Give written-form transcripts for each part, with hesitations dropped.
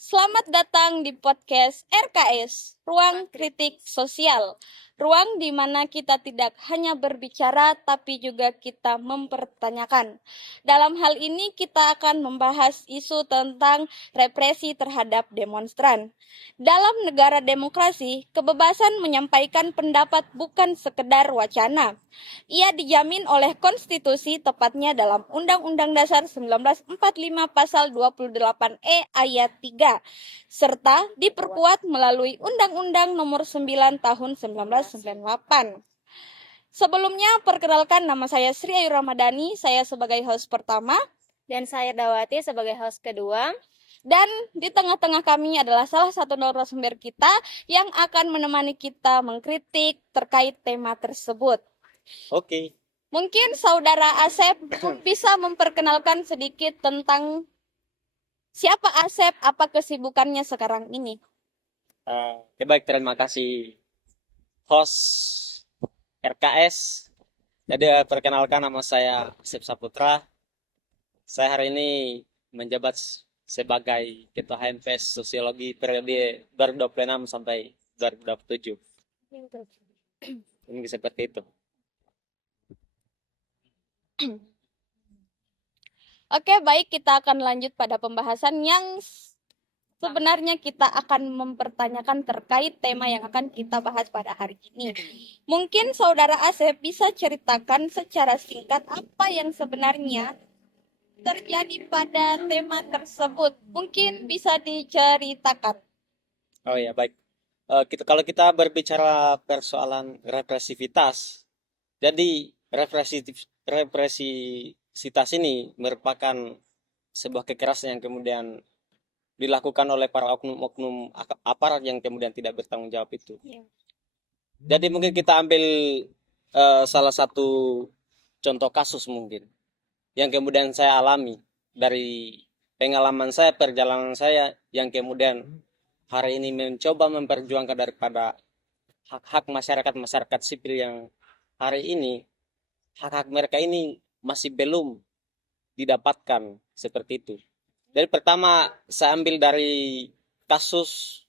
Selamat datang di podcast RKS, Ruang Kritik Sosial. Ruang di mana kita tidak hanya berbicara, tapi juga kita mempertanyakan. Dalam hal ini kita akan membahas isu tentang represi terhadap demonstran. Dalam negara demokrasi, kebebasan menyampaikan pendapat bukan sekedar wacana. Ia dijamin oleh konstitusi, tepatnya dalam Undang-Undang Dasar 1945 Pasal 28E ayat 3, serta diperkuat melalui Undang-Undang Nomor 9 Tahun 1998. Sebelumnya, perkenalkan nama saya Sri Ayu Ramadhani, saya sebagai host pertama. Dan saya Dawati sebagai host kedua. Dan di tengah-tengah kami adalah salah satu narasumber kita yang akan menemani kita mengkritik terkait tema tersebut. Oke. Mungkin Saudara Asep bisa memperkenalkan sedikit tentang siapa Asep, apa kesibukannya sekarang ini. Baik, terima kasih host RKS. Jadi perkenalkan, nama saya Asep Saputra. Saya hari ini menjabat sebagai Ketua HMPS Sosiologi periode 2026 sampai 2027. Ini seperti itu. Oke, baik, kita akan lanjut pada pembahasan yang sebenarnya kita akan mempertanyakan terkait tema yang akan kita bahas pada hari ini. Mungkin Saudara Asep bisa ceritakan secara singkat apa yang sebenarnya terjadi pada tema tersebut. Mungkin bisa diceritakan. Oh ya, baik. Kalau kita berbicara persoalan represivitas, jadi represivitas ini merupakan sebuah kekerasan yang kemudian dilakukan oleh para oknum-oknum aparat yang kemudian tidak bertanggung jawab itu. Jadi mungkin kita ambil salah satu contoh kasus mungkin yang kemudian saya alami dari pengalaman saya, perjalanan saya, yang kemudian hari ini mencoba memperjuangkan daripada hak-hak masyarakat sipil yang hari ini hak-hak mereka ini masih belum didapatkan seperti itu. Jadi pertama saya ambil dari kasus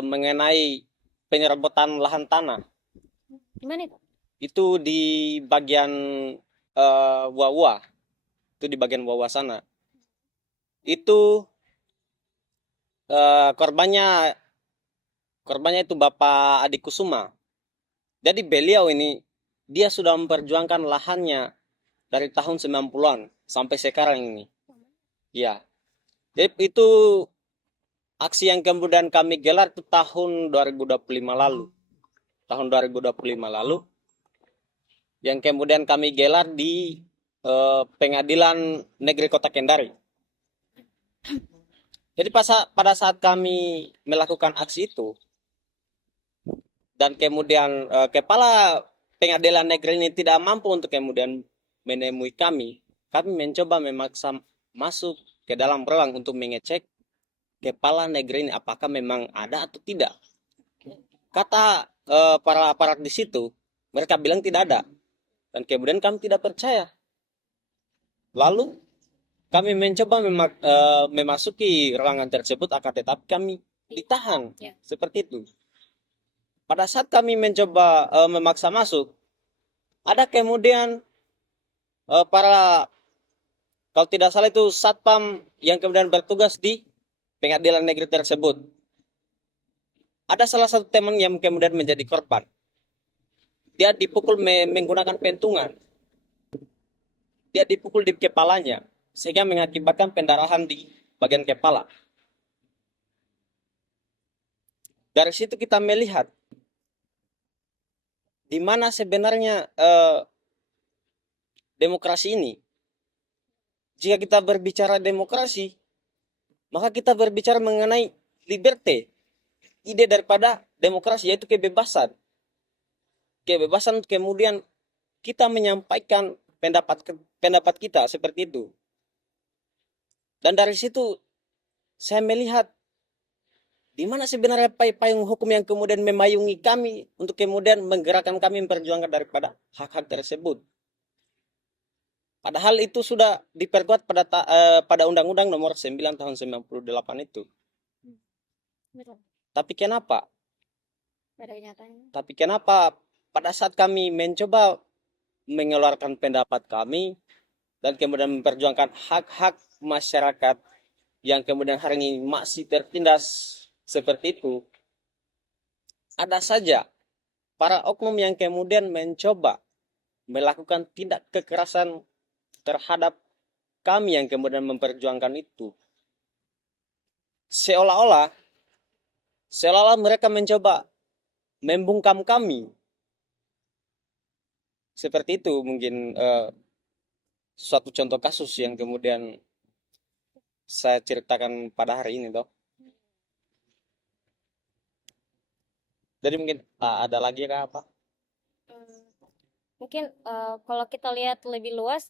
mengenai penyerobotan lahan tanah. Gimana itu? Itu di bagian Wawa. Itu di bagian Wawa sana. Itu korbannya itu Bapak Adi Kusuma. Jadi beliau ini dia sudah memperjuangkan lahannya dari tahun 90-an sampai sekarang ini. Ya. Jadi itu aksi yang kemudian kami gelar itu tahun 2025 lalu. Tahun 2025 lalu yang kemudian kami gelar di Pengadilan Negeri Kota Kendari. Jadi pada saat kami melakukan aksi itu dan kemudian kepala pengadilan negeri ini tidak mampu untuk kemudian menemui kami mencoba memaksa masuk ke dalam ruang untuk mengecek kepala negeri ini apakah memang ada atau tidak. Kata para aparat di situ, mereka bilang tidak ada. Dan kemudian kami tidak percaya. Lalu kami mencoba memasuki ruangan tersebut, akan tetapi kami ditahan. Seperti itu. Pada saat kami mencoba memaksa masuk, ada kemudian kalau tidak salah itu satpam yang kemudian bertugas di pengadilan negeri tersebut. Ada salah satu teman yang kemudian menjadi korban. Dia dipukul menggunakan pentungan. Dia dipukul di kepalanya, sehingga mengakibatkan pendarahan di bagian kepala. Dari situ kita melihat di mana sebenarnya demokrasi ini. Jika kita berbicara demokrasi, maka kita berbicara mengenai liberté. Ide daripada demokrasi yaitu kebebasan. Kebebasan kemudian kita menyampaikan pendapat kita seperti itu. Dan dari situ saya melihat di mana sebenarnya payung hukum yang kemudian memayungi kami untuk kemudian menggerakkan kami memperjuangkan daripada hak-hak tersebut. Padahal itu sudah diperkuat pada Undang-Undang Nomor 9 Tahun 98 itu. Betul. Tapi kenapa? Pada kenyataannya. Tapi kenapa pada saat kami mencoba mengeluarkan pendapat kami dan kemudian memperjuangkan hak-hak masyarakat yang kemudian hari ini masih tertindas seperti itu, ada saja para oknum yang kemudian mencoba melakukan tindak kekerasan terhadap kami yang kemudian memperjuangkan itu. Seolah-olah mereka mencoba membungkam kami. Seperti itu mungkin suatu contoh kasus yang kemudian saya ceritakan pada hari ini toh. Jadi mungkin ada lagi kah apa? Hmm, Mungkin kalau kita lihat lebih luas,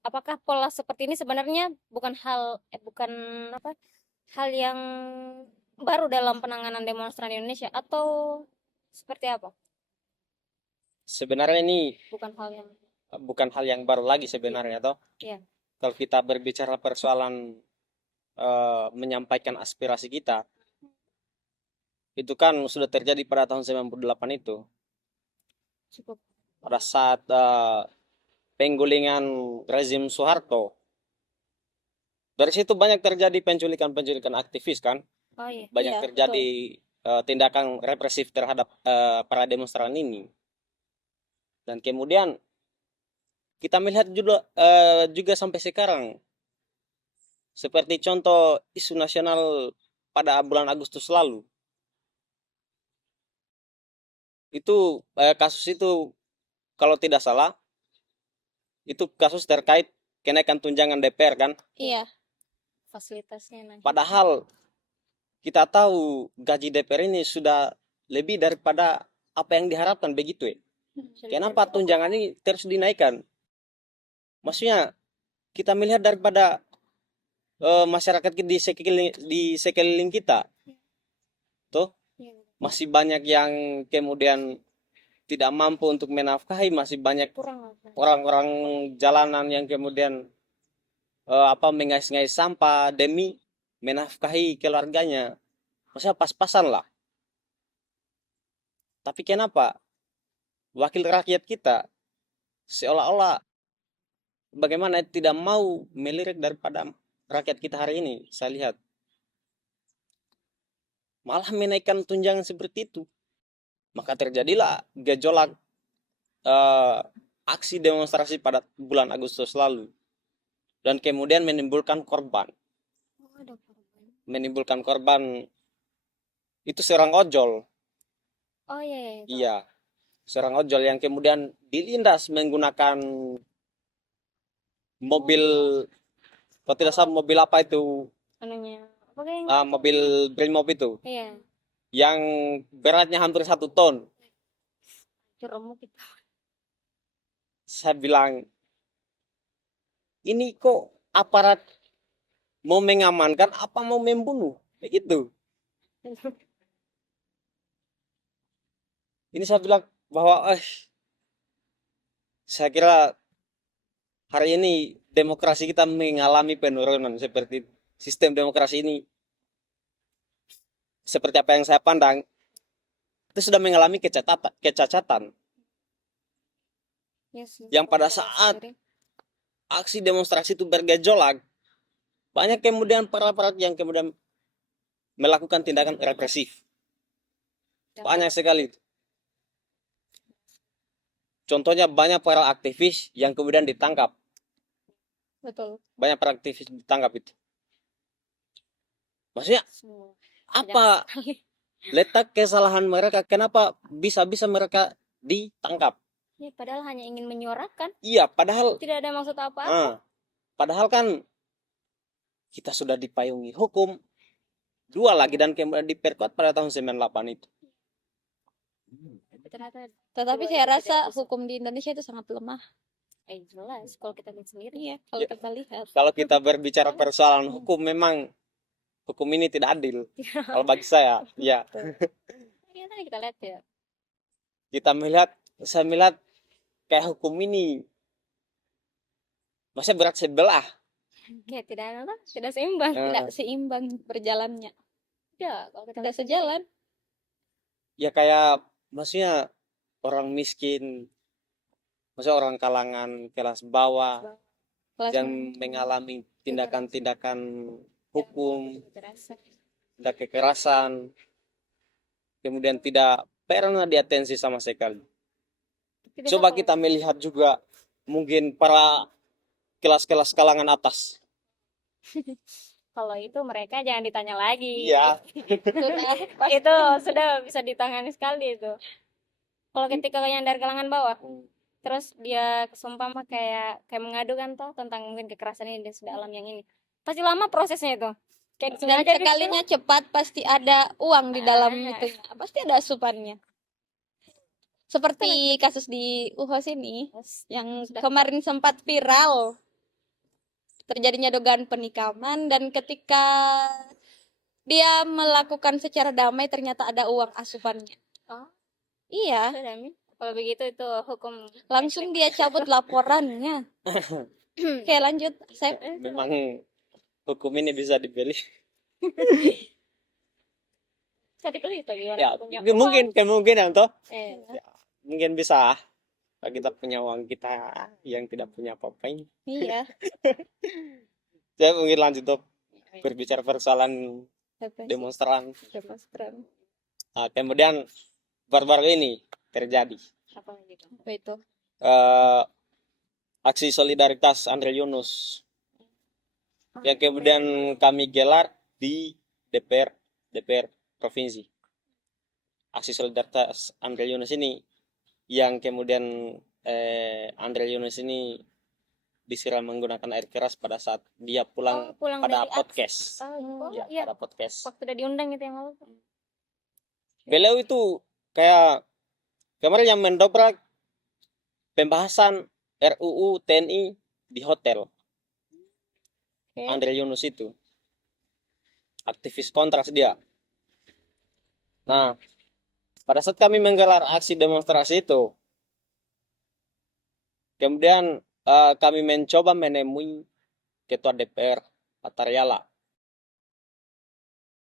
apakah pola seperti ini sebenarnya bukan apa hal yang baru dalam penanganan demonstran di Indonesia atau seperti apa? Sebenarnya ini Bukan hal yang bukan hal yang baru lagi sebenarnya toh. Iya. Kalau kita berbicara persoalan menyampaikan aspirasi kita, itu kan sudah terjadi pada tahun 98 itu. cukup Pada saat penggulingan rezim Soeharto. Dari situ banyak terjadi penculikan-penculikan aktivis kan. oh iya Banyak Iya, terjadi tindakan represif terhadap para demonstran ini. Dan kemudian kita melihat juga sampai sekarang. Seperti contoh isu nasional pada bulan Agustus lalu. Itu kasus itu kalau tidak salah itu kasus terkait kenaikan tunjangan DPR kan. Iya, fasilitasnya nanti. Padahal kita tahu gaji DPR ini sudah lebih daripada apa yang diharapkan begitu ya. Kenapa tunjangan ini terus dinaikkan? Maksudnya kita melihat daripada masyarakat di sekeliling kita, tuh Iya, masih banyak yang kemudian tidak mampu untuk menafkahi, masih banyak kurang apa? orang-orang jalanan yang kemudian mengais-ngais sampah demi menafkahi keluarganya. Maksudnya pas-pasan lah. Tapi kenapa wakil rakyat kita seolah-olah bagaimana tidak mau melirik daripada rakyat kita hari ini, saya lihat malah menaikkan tunjangan seperti itu. Maka terjadilah gejolak eh, aksi demonstrasi pada bulan Agustus lalu dan kemudian menimbulkan korban. Oh, ada korban. Menimbulkan korban itu seorang ojol. Oh iya, iya, tahu. Iya, seorang ojol yang kemudian dilindas menggunakan mobil, kalau tidak salah mobil apa itu, Anunya apa kayak mobil Brimob itu, iya, yang beratnya hampir 1 ton. curemuk gitu. Saya bilang, ini kok aparat mau mengamankan apa mau membunuh? Begitu. Ini saya bilang bahwa saya kira hari ini demokrasi kita mengalami penurunan seperti sistem demokrasi ini. Seperti apa yang saya pandang, itu sudah mengalami kecacatan. Ya sih. Yang pada Kalau saat sendiri, aksi demonstrasi itu bergejolak, banyak kemudian para aparat yang kemudian melakukan tindakan represif. Banyak sekali. Contohnya banyak para aktivis yang kemudian ditangkap. betul. Banyak para aktivis ditangkap itu. Maksudnya Semua. apa letak kesalahan mereka? Kenapa bisa-bisa mereka ditangkap? Ya, padahal hanya ingin menyuarakan, Iya, padahal tidak ada maksud apa-apa. padahal kan kita sudah dipayungi hukum. Dua lagi dan kemudian diperkuat pada tahun 98 itu. Tapi ternyata tetapi dua saya itu tidak rasa bisa. hukum di Indonesia itu sangat lemah. Jelas kalau kita lihat sendiri. Iya, kalau Ya. kita lihat. Kalau kita berbicara persoalan hukum, memang hukum ini tidak adil. Kalau bagi saya, ya. Ya tadi kita lihat ya. Saya melihat kayak hukum ini masih berat sebelah. Kayak tidak ada, tidak seimbang. Eh, Tidak seimbang berjalannya. Ya, kalau kita Tidak sejalan. Ya kayak maksudnya orang miskin, maksudnya orang kalangan kelas bawah Kelas yang mengalami tindakan-tindakan hukum, kekerasan. tindak kekerasan, kemudian tidak pernah diatensi sama sekali. Tapi Coba kalau- kita melihat juga mungkin para kelas-kelas kalangan atas. kalau itu mereka jangan ditanya lagi. Iya. sudah Itu sudah bisa ditangani sekali itu. Kalau ketika yang dari kalangan bawah, terus dia seumpama kayak mengadu kan toh tentang mungkin kekerasan ini dia sudah alami yang ini, pasti lama prosesnya itu. Kayak dan sengaja sekalinya cepat pasti ada uang di dalam Ah. itu, pasti ada asupannya. Seperti kasus di UHOS ini yang kemarin sempat viral, terjadinya dugaan penikaman, dan ketika dia melakukan secara damai ternyata ada uang asupannya. Oh. Iya, Sudah, Mi. Kalau begitu itu hukum. langsung dia cabut laporannya. Oke, lanjut. Saya Memang hukum ini bisa dibeli. Tadi beli itu gimana? Ya, Punya mungkin kemungkinan toh. uang. Mungkin bisa. Kalau kita punya uang, kita yang tidak punya apa-apa ini. iya. Saya mungkin lanjut tuh berbicara persoalan demonstran. Demonstran. Nah, kemudian baru-baru ini terjadi Apa gitu? Apa itu? aksi solidaritas Andre Yunus yang kemudian kami gelar di DPR provinsi. Aksi solidaritas Andre Yunus ini yang kemudian Andre Yunus ini disiram menggunakan air keras pada saat dia pulang pulang pada dari podcast. Oh, Ya, iya. pada podcast. Waktu udah diundang itu yang lalu. Beliau itu kayak kemarin yang mendobrak pembahasan RUU TNI di hotel. Oke. Andre Yunus itu aktivis kontras dia. Nah, pada saat kami menggelar aksi demonstrasi itu, kemudian kami mencoba menemui Ketua DPR Atariala.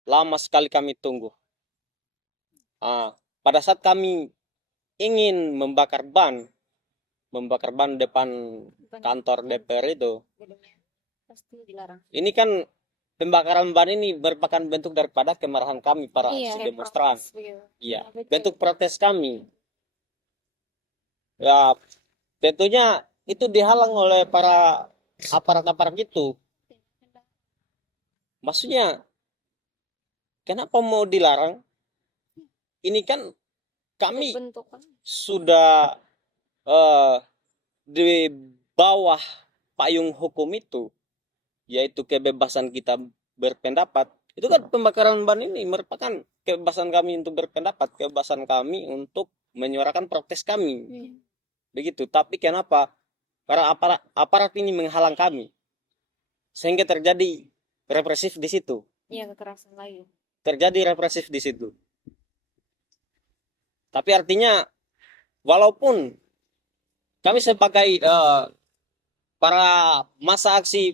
Lama sekali kami tunggu. Pada saat kami ingin membakar ban depan kantor DPR itu, Gedungnya pasti dilarang. ini kan pembakaran ban ini merupakan bentuk daripada kemarahan kami para Iya. aksi demonstran. Begitu. Iya, betul. bentuk protes kami. Ya, tentunya itu dihalang oleh para aparat-aparat itu. Maksudnya, kenapa mau dilarang? Ini kan kami Bentuk. sudah di bawah payung hukum itu, yaitu kebebasan kita berpendapat. Itu kan pembakaran ban ini merupakan kebebasan kami untuk berpendapat, kebebasan kami untuk menyuarakan protes kami. Begitu. Tapi kenapa para aparat ini menghalang kami? Sehingga terjadi represif di situ. Iya, kekerasan lagi. Terjadi represif di situ. Tapi artinya walaupun kami sebagai para masa aksi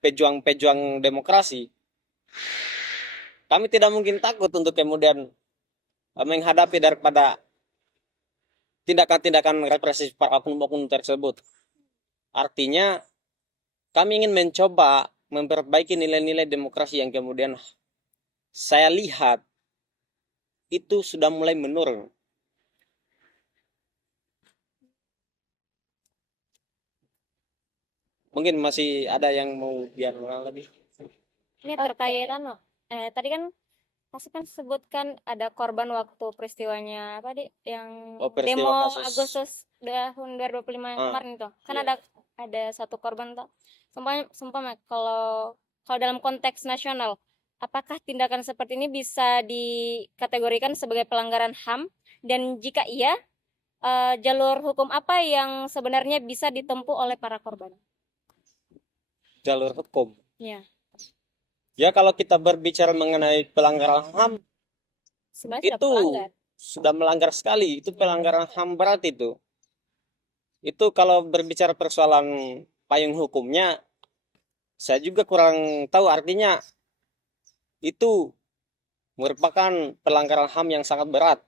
pejuang demokrasi, kami tidak mungkin takut untuk kemudian menghadapi daripada tindakan-tindakan represif para oknum-oknum tersebut. Artinya kami ingin mencoba memperbaiki nilai-nilai demokrasi yang kemudian saya lihat itu sudah mulai menurun. Mungkin masih ada yang mau biar lebih. Ini terkait tadi kan Masih kan sebutkan ada korban waktu peristiwanya apa yang Peristiwa demo kasus. Agustus tahun 2025 kemarin itu kan iya. ada satu korban tuh. Sumpah kalau dalam konteks nasional, apakah tindakan seperti ini bisa dikategorikan sebagai pelanggaran HAM, dan jika iya, jalur hukum apa yang sebenarnya bisa ditempuh oleh para korban? Jalur hukum. Ya, Ya kalau kita berbicara mengenai pelanggaran HAM, sebenarnya itu sudah melanggar sekali. Itu pelanggaran HAM berat itu. Itu kalau berbicara persoalan payung hukumnya, saya juga kurang tahu artinya itu merupakan pelanggaran HAM yang sangat berat.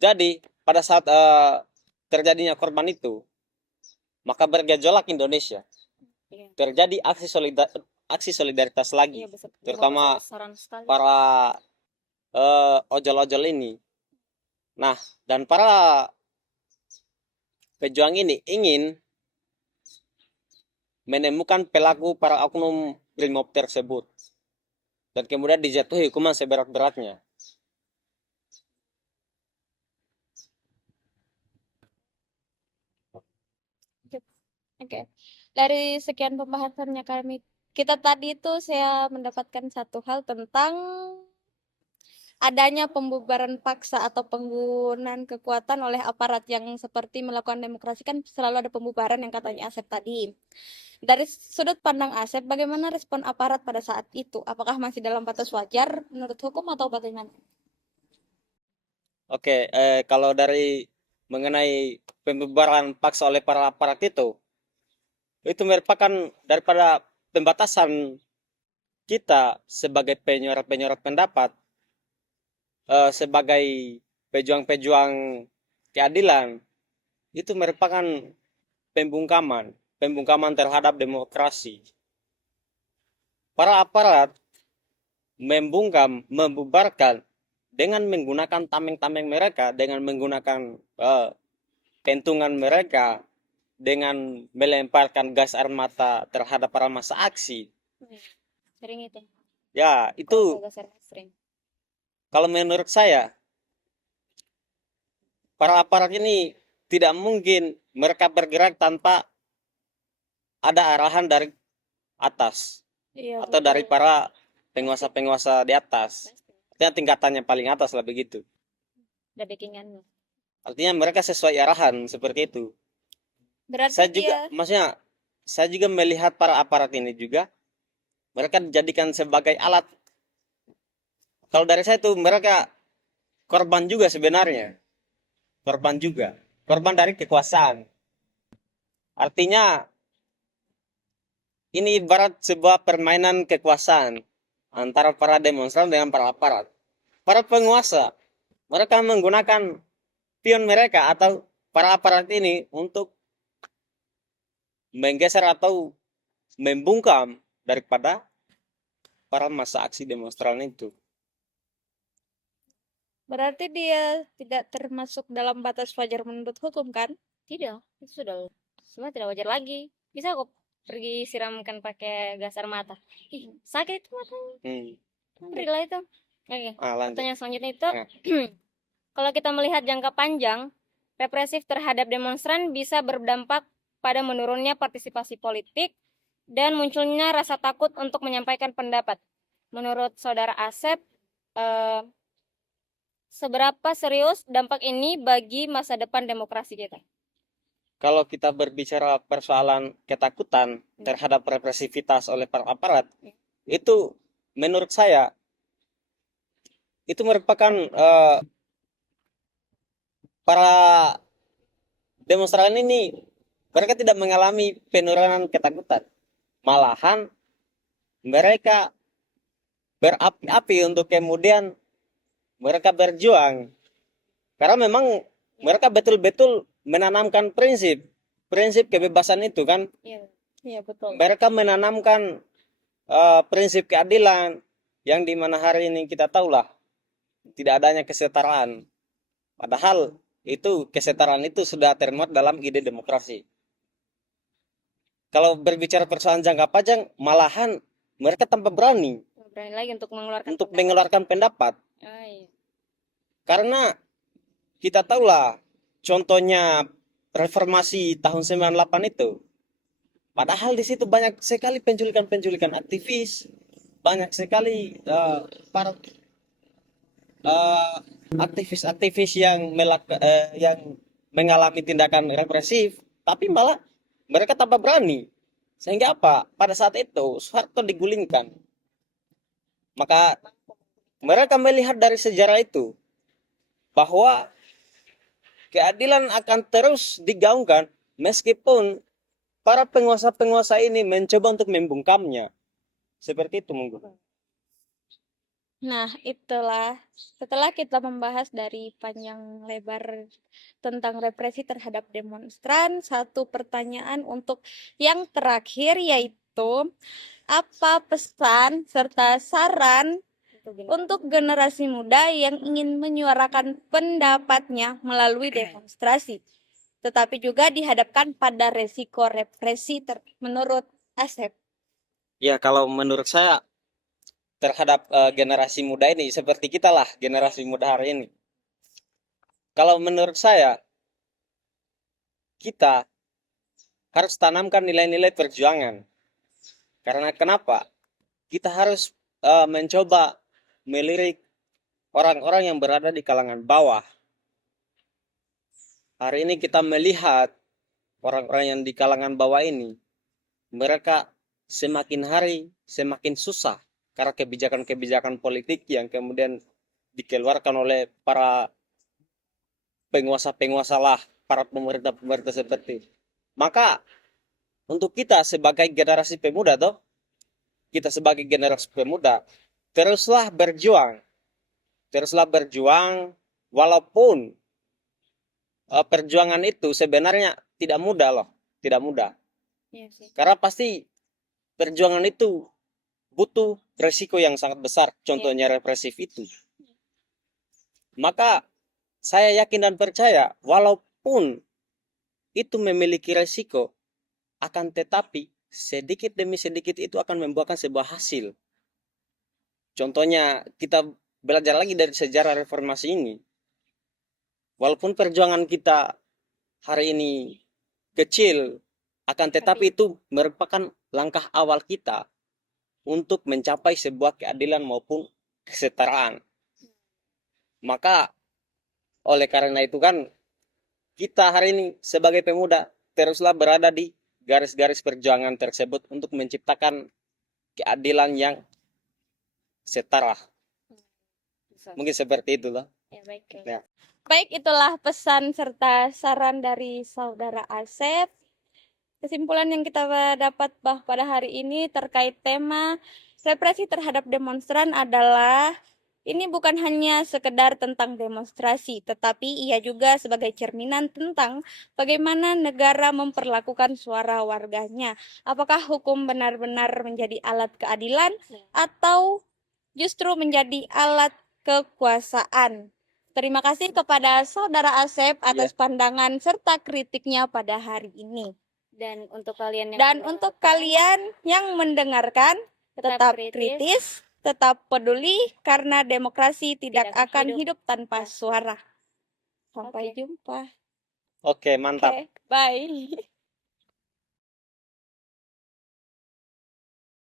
Jadi pada saat terjadinya korban itu, maka bergejolak Indonesia. Iya. Terjadi aksi solidaritas lagi, Iya, terutama besar-besaran sekali. para ojol-ojol ini. Nah, dan para pejuang ini ingin menemukan pelaku para oknum brimob tersebut dan kemudian dijatuhi hukuman seberat-beratnya. Oke. Dari sekian pembahasannya kita tadi itu saya mendapatkan satu hal tentang adanya pembubaran paksa atau penggunaan kekuatan oleh aparat yang seperti melakukan demokrasi, kan selalu ada pembubaran yang katanya Asep tadi. Dari sudut pandang Asep, bagaimana respon aparat pada saat itu? Apakah masih dalam batas wajar menurut hukum atau bagaimana? Oke, kalau dari mengenai pembubaran paksa oleh para aparat itu merupakan daripada pembatasan kita sebagai penyuara-penyuara pendapat, sebagai pejuang-pejuang keadilan, itu merupakan pembungkaman terhadap demokrasi. Para aparat membubarkan dengan menggunakan tameng-tameng mereka, dengan menggunakan pentungan mereka, dengan melemparkan gas air mata terhadap para massa aksi. Sering itu. Ya, itu Sering. kalau menurut saya, para aparat ini tidak mungkin mereka bergerak tanpa ada arahan dari atas Iya, atau dari para penguasa-penguasa di atas. Artinya tingkatannya paling atas lah begitu. Ada backingannya. Artinya mereka sesuai arahan seperti itu. berarti Maksudnya saya juga melihat para aparat ini juga mereka dijadikan sebagai alat. Kalau dari saya itu mereka korban juga sebenarnya. Korban dari kekuasaan. Artinya ini ibarat sebuah permainan kekuasaan antara para demonstran dengan para aparat. Para penguasa, mereka menggunakan pion mereka atau para aparat ini untuk menggeser atau membungkam daripada para massa aksi demonstran itu. berarti dia tidak termasuk dalam batas wajar menurut hukum, kan? Tidak, itu sudah semua tidak wajar lagi. Bisa kok pergi siramkan pakai gas air mata. Ih, sakit itu matanya. Berilah itu. Oke. Lanjut. Pertanyaan selanjutnya itu, kalau kita melihat jangka panjang, represif terhadap demonstran bisa berdampak pada menurunnya partisipasi politik dan munculnya rasa takut untuk menyampaikan pendapat. Menurut Saudara Asep, seberapa serius dampak ini bagi masa depan demokrasi kita? Kalau kita berbicara persoalan ketakutan terhadap represivitas oleh para aparat, itu menurut saya itu merupakan para demonstran ini mereka tidak mengalami penurunan ketakutan, malahan mereka berapi-api untuk kemudian mereka berjuang karena memang mereka betul-betul menanamkan prinsip kebebasan itu kan. Iya, betul. Mereka menanamkan prinsip keadilan yang dimana hari ini kita tahulah tidak adanya kesetaraan, padahal itu kesetaraan itu sudah termuat dalam ide demokrasi. Kalau berbicara persoalan jangka panjang, malahan mereka tanpa berani lagi untuk mengeluarkan pendapat. Iya. Karena kita tahulah contohnya reformasi tahun 98 itu. Padahal di situ banyak sekali penculikan aktivis, banyak sekali para aktivis-aktivis yang mengalami tindakan represif, tapi malah mereka tanpa berani. Sehingga apa? Pada saat itu Soeharto digulingkan. Maka mereka melihat dari sejarah itu bahwa keadilan akan terus digaungkan meskipun para penguasa-penguasa ini mencoba untuk membungkamnya. Seperti itu mungkin. Nah, itulah setelah kita membahas dari panjang lebar tentang represi terhadap demonstran, satu pertanyaan untuk yang terakhir yaitu apa pesan serta saran untuk generasi muda yang ingin menyuarakan pendapatnya melalui demonstrasi, tetapi juga dihadapkan pada resiko represi menurut Asep? Ya, kalau menurut saya terhadap generasi muda ini seperti kita lah, generasi muda hari ini. Kalau menurut saya, kita harus tanamkan nilai-nilai perjuangan. Karena kenapa? Kita harus mencoba melirik orang-orang yang berada di kalangan bawah. Hari ini kita melihat orang-orang yang di kalangan bawah ini, mereka semakin hari semakin susah karena kebijakan-kebijakan politik yang kemudian dikeluarkan oleh para penguasa-penguasa lah, para pemerintah-pemerintah seperti. Maka untuk kita sebagai generasi pemuda teruslah berjuang. Teruslah berjuang walaupun perjuangan itu sebenarnya tidak mudah loh, tidak mudah. Iya sih. Karena pasti perjuangan itu butuh resiko yang sangat besar, contohnya represif itu. Maka saya yakin dan percaya walaupun itu memiliki resiko, akan tetapi sedikit demi sedikit itu akan membuahkan sebuah hasil. Contohnya kita belajar lagi dari sejarah reformasi ini. Walaupun perjuangan kita hari ini kecil, akan tetapi itu merupakan langkah awal kita untuk mencapai sebuah keadilan maupun kesetaraan. Maka oleh karena itu kan kita hari ini sebagai pemuda teruslah berada di garis-garis perjuangan tersebut untuk menciptakan keadilan yang setara. Mungkin seperti itulah. Ya, baik. Ya. Baik, itulah pesan serta saran dari saudara Asep. Kesimpulan yang kita dapat pada hari ini terkait tema represi terhadap demonstran adalah ini bukan hanya sekedar tentang demonstrasi, tetapi ia juga sebagai cerminan tentang bagaimana negara memperlakukan suara warganya. Apakah hukum benar-benar menjadi alat keadilan atau justru menjadi alat kekuasaan? Terima kasih kepada saudara Asep atas pandangan serta kritiknya pada hari ini. Dan untuk kalian yang untuk kalian yang mendengarkan, tetap kritis, tetap peduli, karena demokrasi tidak akan hidup tanpa suara. Sampai jumpa. Oke, mantap. Bye.